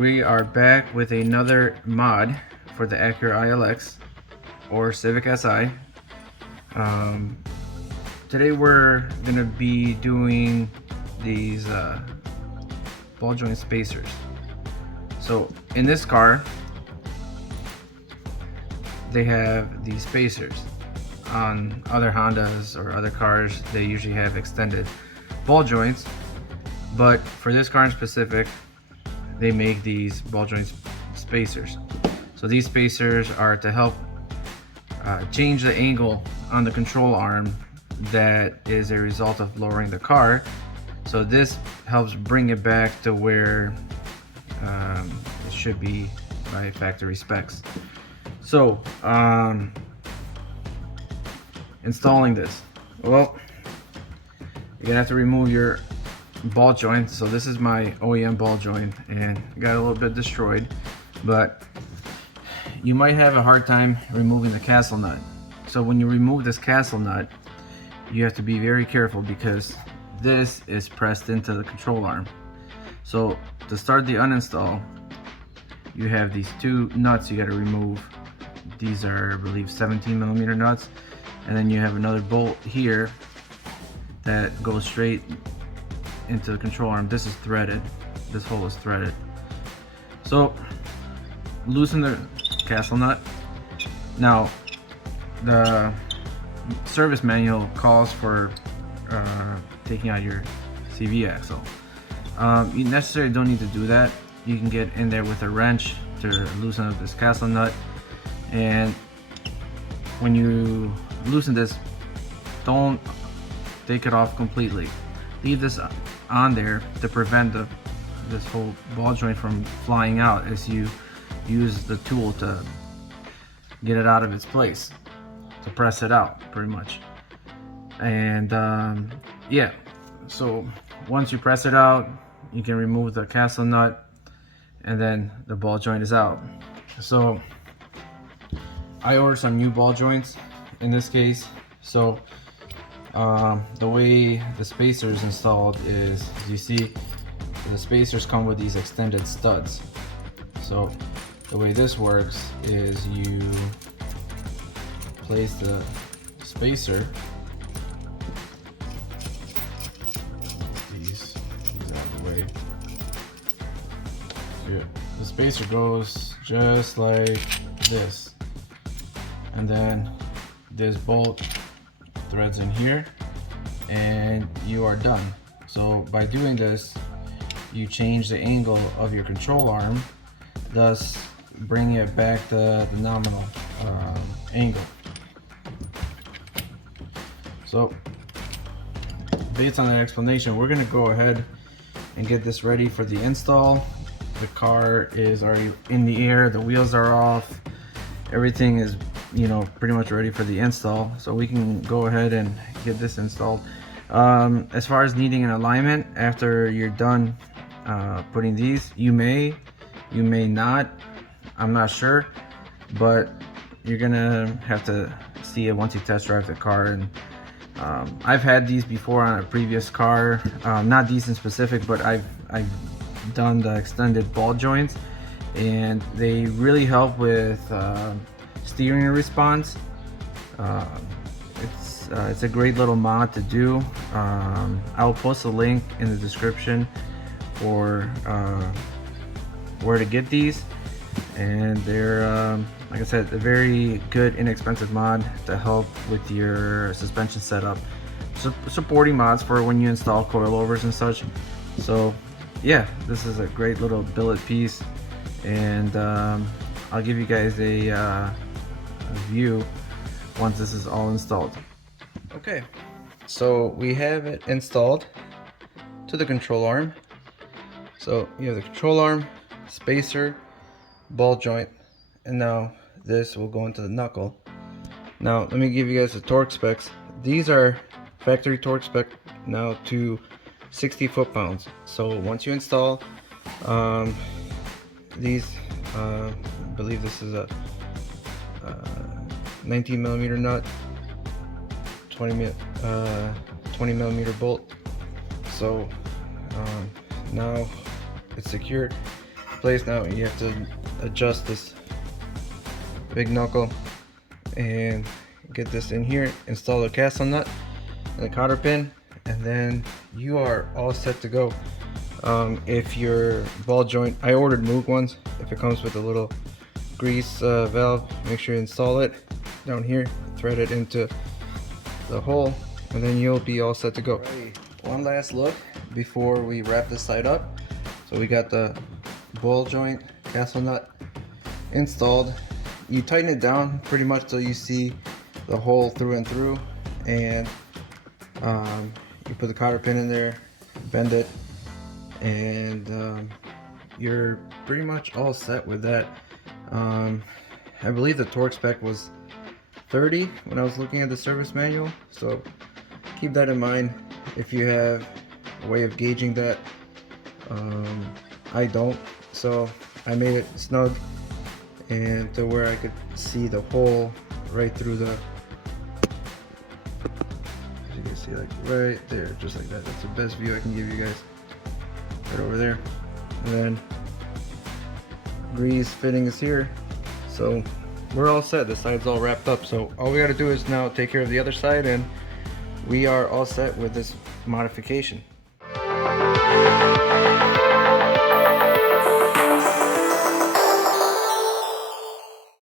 We are back with another mod for the Acura ILX or Civic Si. Today we're gonna be doing these ball joint spacers. So in this car, they have these spacers. On other Hondas or other cars, they usually have extended ball joints, but for this car in specific, they make these ball joint spacers. So these spacers are to help change the angle on the control arm that is a result of lowering the car. So this helps bring it back to where it should be by factory specs. So installing this, well, you're gonna have to remove your ball joint. So this is my OEM ball joint and got a little bit destroyed, but you might have a hard time removing the castle nut. So when you remove this castle nut, you have to be very careful because this is pressed into the control arm. So to start the uninstall, you have these two nuts you got to remove. These are, I believe, 17mm nuts, and then you have another bolt here that goes straight into the control arm. This is threaded. This hole is threaded. So loosen the castle nut. Now the service manual calls for taking out your CV axle. You necessarily don't need to do that. You can get in there with a wrench to loosen up this castle nut, and when you loosen this, don't take it off completely. Leave this on there to prevent this whole ball joint from flying out as you use the tool to get it out of its place, to press it out pretty much. And yeah, so once you press it out, you can remove the castle nut and then the ball joint is out. So I ordered some new ball joints in this case. So the way the spacer is installed is, as you see, the spacers come with these extended studs. So the way this works is you place the spacer, these out of the way. So the spacer goes just like this, and then this bolt threads in here and you are done. So by doing this, you change the angle of your control arm, thus bringing it back to the nominal angle. So based on that explanation, we're gonna go ahead and get this ready for the install. The car is already in the air, the wheels are off, everything is, you know, pretty much ready for the install, so we can go ahead and get this installed. As far as needing an alignment after you're done putting these, you may not, I'm not sure, but you're gonna have to see it once you test drive the car. And I've had these before on a previous car, not these in specific, but I've done the extended ball joints, and they really help with steering response. It's a great little mod to do. I'll post a link in the description for where to get these, and they're like I said, a very good inexpensive mod to help with your suspension setup, supporting mods for when you install coilovers and such. So yeah, this is a great little billet piece, and I'll give you guys a view once this is all installed. Okay, so we have it installed to the control arm. So you have the control arm, spacer, ball joint, and now this will go into the knuckle. Now let me give you guys the torque specs. These are factory torque spec now to 60 foot-pounds. So once you install these, I believe this is a 19mm nut, 20mm bolt. So now it's secured. place. Now you have to adjust this big knuckle and get this in here, install the castle nut and the cotter pin, and then you are all set to go. If your ball joint, I ordered Moog ones. If it comes with a little grease valve, make sure you install it down here, thread it into the hole, and then you'll be all set to go. Right. One last look before we wrap this side up. So we got the ball joint castle nut installed. You tighten it down pretty much till you see the hole through and through, and you put the cotter pin in there, bend it, and you're pretty much all set with that. I believe the torque spec was 30 when I was looking at the service manual, so keep that in mind if you have a way of gauging that. I don't, so I made it snug and to where I could see the hole right through the, as you can see, like right there, just like that. That's the best view I can give you guys, right over there. And then grease fitting is here, so we're all set. The side's all wrapped up, so all we got to do is now take care of the other side, and we are all set with this modification.